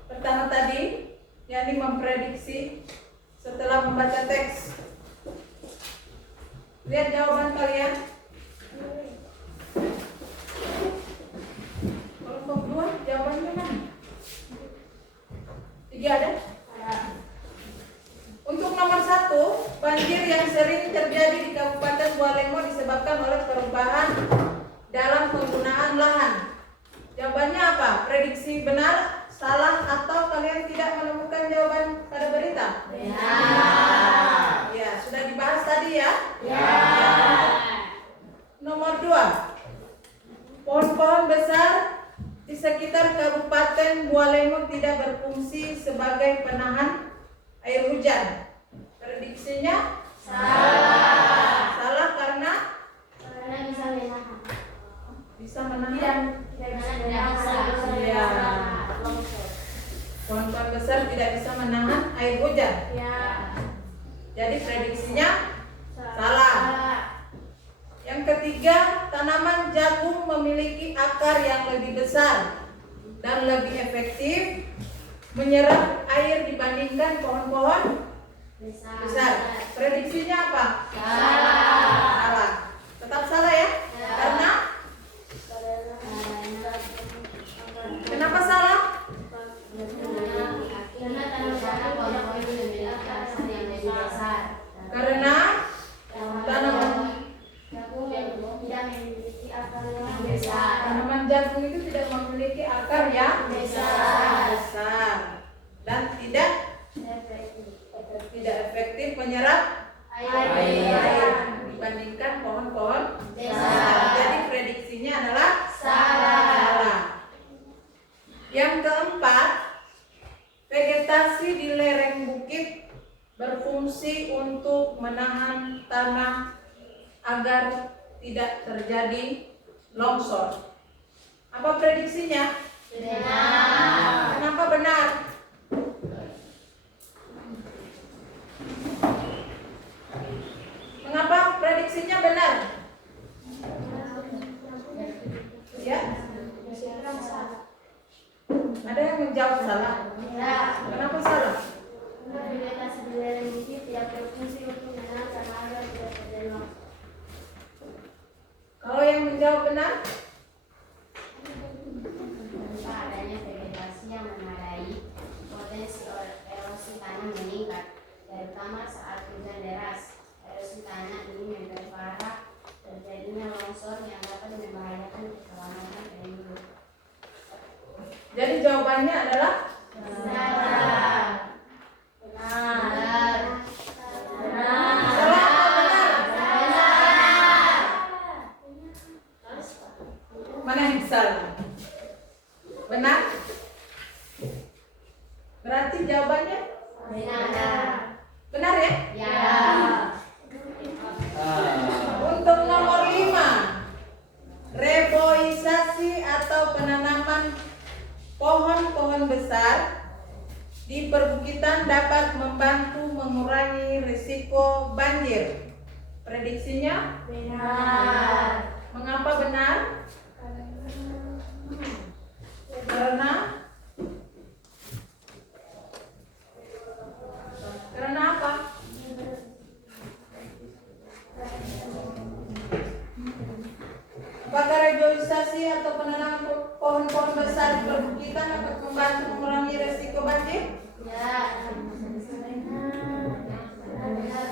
pertama tadi, yakni memprediksi setelah membaca teks. Lihat jawaban kalian. Kelompok 2 jawabannya mana? 3 ada? Untuk nomor 1, banjir yang sering terjadi di Kabupaten Bualemo disebabkan oleh perubahan dalam penggunaan lahan. Jawabannya apa? Prediksi benar, salah, atau kalian tidak menemukan jawaban pada berita? Benar. Ya, sudah dibahas tadi ya? Ya. Nomor 2, pohon-pohon besar di sekitar Kabupaten Bualemo tidak berfungsi sebagai penahan air hujan. Prediksinya? Salah. Salah karena bisa menahan. Iya. Pohon-pohon besar tidak bisa menahan air hujan. Jadi prediksinya salah. Yang ketiga, tanaman jagung memiliki akar yang lebih besar dan lebih efektif menyerap air dibandingkan pohon-pohon besar. Prediksinya apa? Salah. Tetap salah ya? Karena kenapa salah? Karena tanaman jagung itu tidak memiliki akar yang besar dan tidak efektif menyerap air dibandingkan pohon-pohon besar. Jadi prediksinya adalah salah. Yang keempat, vegetasi di lereng bukit berfungsi untuk menahan tanah agar tidak terjadi longsor. Apa prediksinya? Benar. Kenapa benar? Mengapa prediksinya benar? Ya? Ada yang menjawab salah? Kenapa salah? Vegetasi di lereng bukit tidak berfungsi untuk menahan tanah agar tidak terjadi longsor. Kalau yang menjawab benar? Tanpa adanya vegetasi yang memadai, potensi erosi tanah meningkat, terutama saat hujan deras. Erosi tanah ini memperparah terjadinya longsor yang dapat membahayakan keselamatan penduduk. Jadi jawabannya adalah Salah. Benar. salah atau benar? Mana yang salah? Benar? Berarti jawabannya Benar. benar ya? Ya. Untuk nomor 5, reboisasi atau penanaman pohon-pohon besar di perbukitan dapat membantu mengurangi risiko banjir. Prediksinya? Benar. Mengapa benar? Karena apa? Apakah reboisasi atau penanaman pohon-pohon besar di perbukitan dapat membantu mengurangi risiko banjir? Ya. Benar.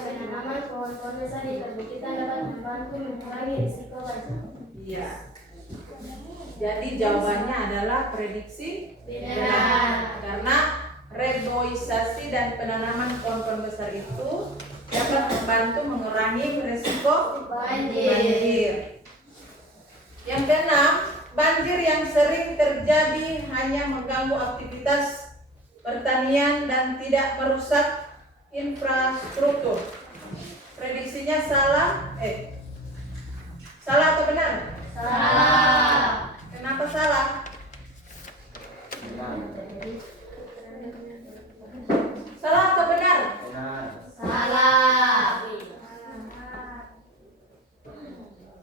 Penanaman pohon-pohon besar di perbukitan dapat membantu mengurangi risiko banjir. Iya. Jadi jawabannya adalah prediksi Benar. karena reboisasi dan penanaman pohon-pohon besar itu dapat membantu mengurangi risiko banjir. Yang keenam, banjir yang sering terjadi hanya mengganggu aktivitas pertanian dan tidak merusak infrastruktur. Prediksinya salah? Salah atau benar? Salah. Kenapa salah? Salah atau benar? Salah.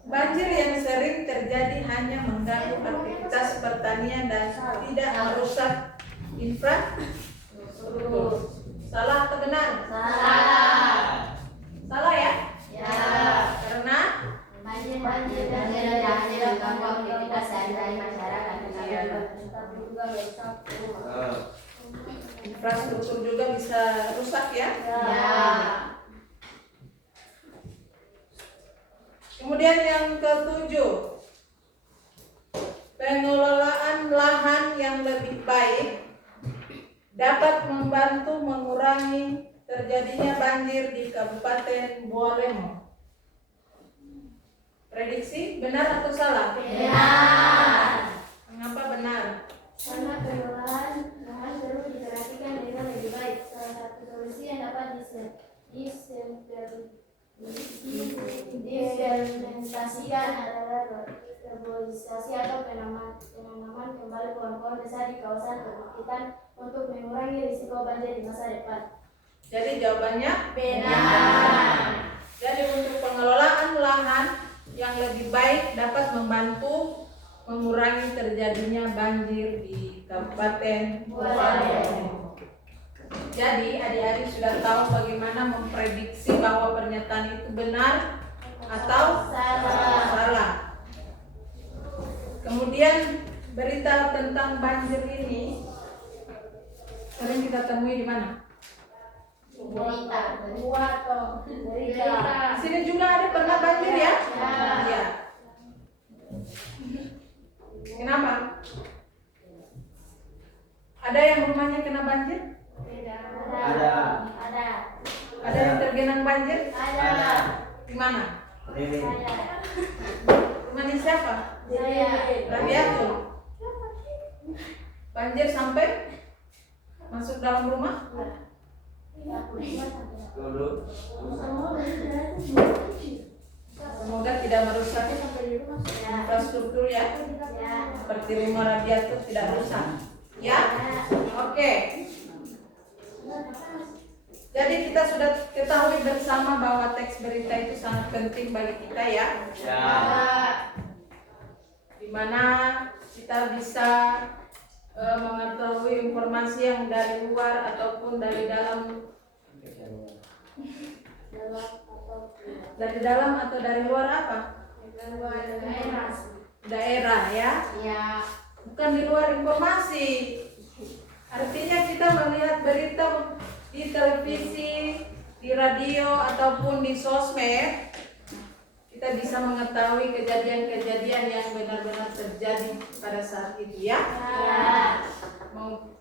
Banjir yang sering terjadi hanya mengganggu aktivitas pertanian dan tidak merusak infrastruktur. Salah atau benar? Salah. Salah ya? Ya. Karena Banjir tidak hanya mengganggu aktivitas sehari-hari masyarakat, Tapi juga merusak infrastruktur juga bisa rusak ya. Ya. Kemudian yang ketujuh, pengelolaan lahan yang lebih baik dapat membantu mengurangi terjadinya banjir di Kabupaten Bawalemo. Prediksi benar atau salah? Benar. Mengapa benar? Karena pengelolaan lahan perlu diperhatikan dengan lebih baik. Salah satu solusi yang dapat diimplementasikan adalah reboisasi atau penanaman kembali pohon-pohon besar di kawasan perbukitan untuk mengurangi risiko banjir di masa depan. Jadi jawabannya Benar. Jadi untuk pengelolaan lahan yang lebih baik dapat membantu mengurangi terjadinya banjir di Kabupaten Bawalemo. Jadi adik-adik sudah tahu bagaimana memprediksi bahwa pernyataan itu benar atau salah. Kemudian berita tentang banjir ini sering kita temui di mana? Berita. Di sini juga ada pernah banjir ya? Iya. Kenapa? Ada yang rumahnya kena banjir? Ada. Ada yang tergenang banjir? Ada. Di mana? Ada. Rumahnya siapa? Saya. Rabiatul. Banjir sampai masuk dalam rumah? Semoga tidak merusak infrastruktur ya. Seperti rumah Rabiatul tidak rusak. Ya? Oke. Jadi kita sudah ketahui bersama bahwa teks berita itu sangat penting bagi kita ya. Dimana kita bisa mengetahui informasi yang dari luar ataupun dari dalam atau dari luar apa? Daerah ya. Bukan di luar informasi. Artinya kita melihat berita di televisi, di radio ataupun di sosmed, kita bisa mengetahui kejadian-kejadian yang benar-benar terjadi pada saat itu ya. Mau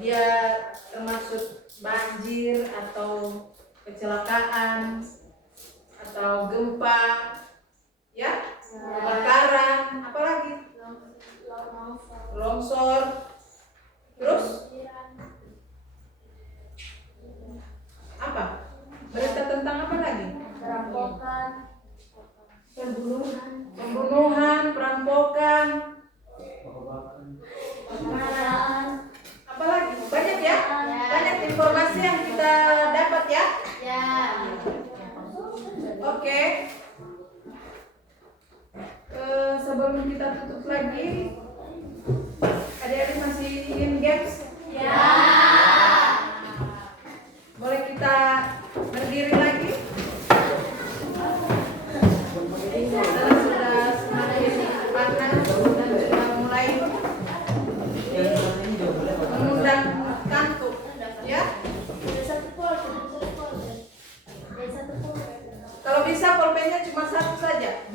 dia termasuk banjir atau kecelakaan atau gempa ya, kebakaran, apalagi sebelum kita tutup lagi, adik-adik masih ingin games? Ya. Boleh kita berdiri lagi? Karena sudah semakin panas dan sudah mulai mengundang kantuk, ya. Kalau bisa pulpennya cuma satu saja.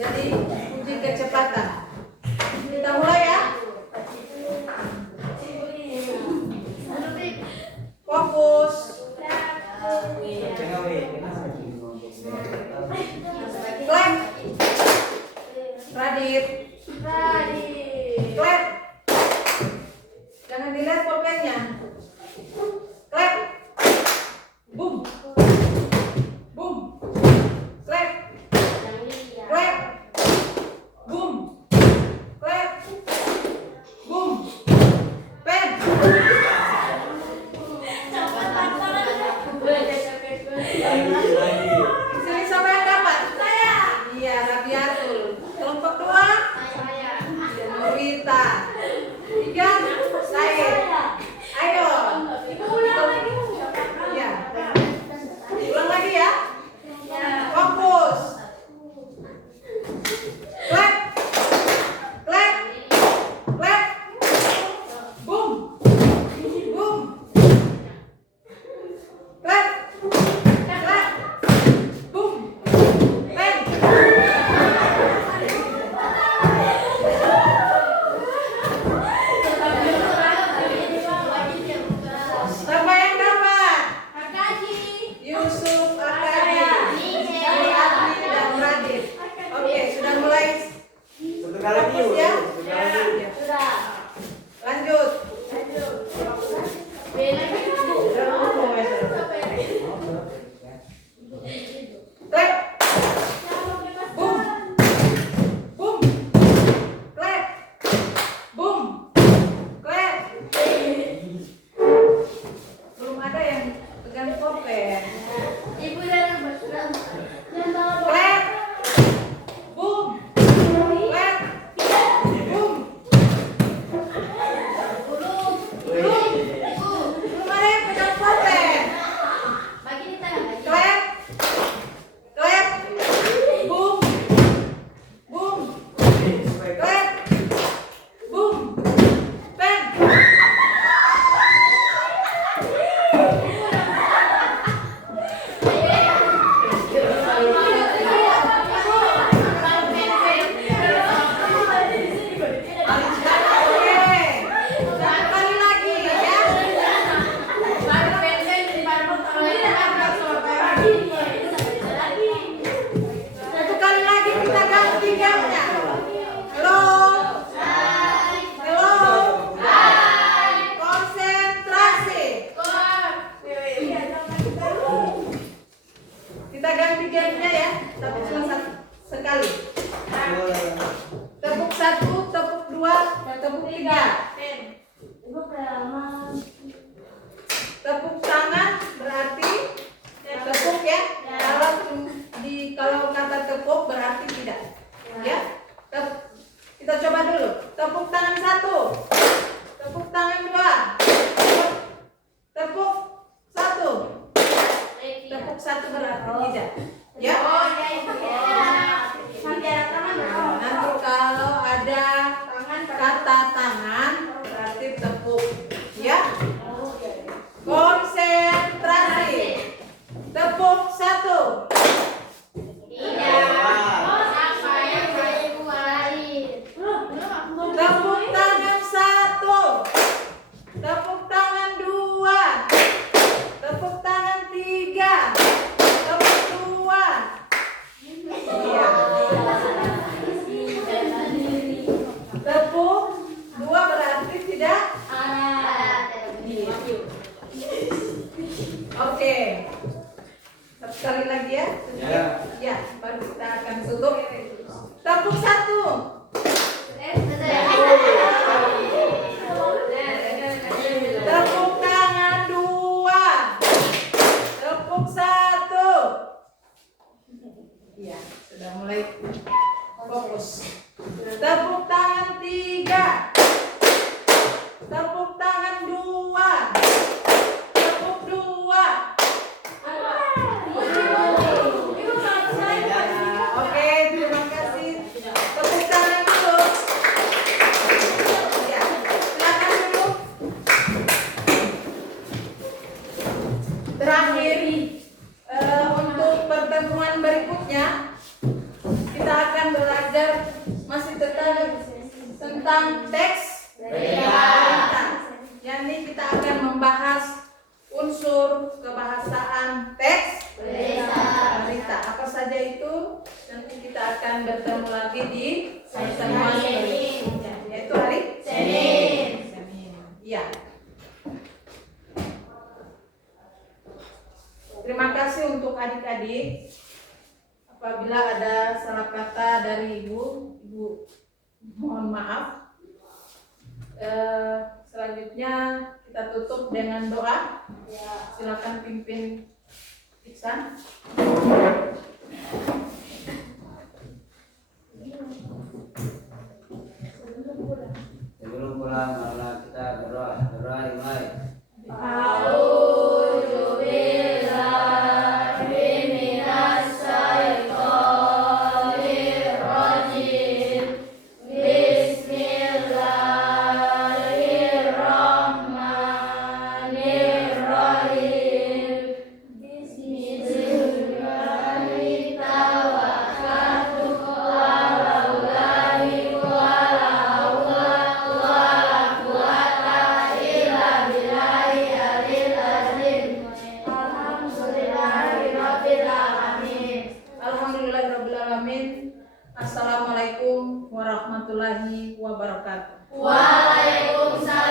Jadi uji kecepatan. Kita mulai ya. Fokus. Clap. Radit. Clap. Jangan dilihat pulpennya. Clap. Boom. Boom. Clap. Clap. Boom. Clap. Boom. Pen. Sini siapa yang dapat? Saya. Iya, Rabiatul. Kelompok 2? Saya. Norita. 3? Saya. Ayo. Iya. Ulang lagi ya. Fokus. Clap. Clap. Clap. Boom. Boom. Clap. Clap. Boom. Pen. Siapa yang dapat? Yusuf, Akadi, Adli, dan Radit. Oke, sudah mulai fokus ya? Ya. Lanjut. Clap. Boom. Boom. Clap. Boom. Clap. Belum ada yang pegang pulpen. Clap. Boom. Clap. Boom. Belum ada yang pegang pulpen. Clap. Clap. Boom. Boom. Clap. Boom. Pen. Oke. Satu kali lagi ya. Satu kali lagi kita ganti gamenya. Hello. Hello. Konsentrasi. Kita ganti gamenya ya. Tapi cuma sekali. Tepuk 1, tepuk 2, tepuk 3. Tepuk tangan berarti tepuk ya. Kalau kata tepuk berarti tidak. Ya. Kita coba dulu. Tepuk tangan 1. Tepuk tangan 2. Tepuk 1. Tepuk 1 berarti tidak. Ya. Nanti kalau ada kata tangan berarti tepuk. Ya. Konsentrasi. Tepuk 1. Tepuk tangan 1. Tepuk tangan 2. Tepuk tangan 3. Tepuk 2. Iya. Tepuk 2 berarti tidak. Oke. Sekali lagi ya. Ya, baru kita akan tutup. Tepuk 1. Tepuk tangan 2. Tepuk 1. Iya, sudah mulai fokus. Tepuk tangan 3. Tepuk tangan 2. Tepuk 2. Oke, terima kasih. Tepuk tangan dulu. Ya, silakan dulu. Terakhir, untuk pertemuan berikutnya kita akan belajar masih tentang teks berita. Jadi kita akan membahas unsur kebahasaan teks berita. Apa saja itu? Nanti kita akan bertemu lagi di pertemuan berikutnya, yaitu hari Senin. Iya. Terima kasih untuk adik-adik. Apabila ada salah kata dari ibu mohon maaf. Selanjutnya kita tutup dengan doa. Silakan pimpin Iksan. Sebelum pulang, marilah kita berdoa. Berdoa dimulai. Alhamdulillahirrabbilalamin. Assalamualaikum warahmatullahi wabarakatuh. Waalaikumsalam.